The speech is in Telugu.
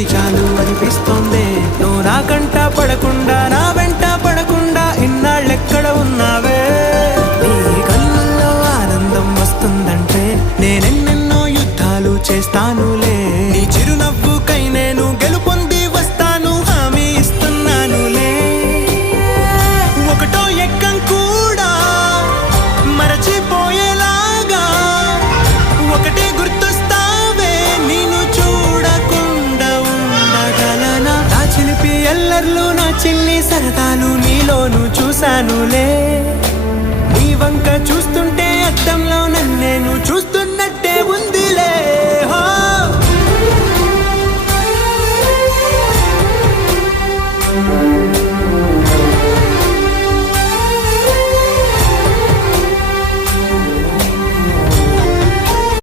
ఇది చాలు అనిపిస్తోంది. నువ్వు నా కంట పడకుండా నా వెంట పడకుండా ఇన్నాళ్ళెక్కడ ఉన్నావే. నీ కళ్ళల్లో ఆనందం వస్తుందంటే నేనెన్నెన్నో యుద్ధాలు చేస్తానులే. నీ చిరునవ్వుకై నేను గెలుపొంది వస్తాను, హామీ ఇస్తున్నానులే. ఒకటో ఎక్కం కూడా మరచిపోయేలాగా ఒకటే గుర్తొస్తావే. నిన్ను చూడకుండా ఉండగలనా? నా చిలిపి ఎల్లర్లు నా చిన్ని సరదాలు నీలోను చూశానులే. నీ వంక చూస్తుంటే అద్దంలో నన్నేను చూస్తూ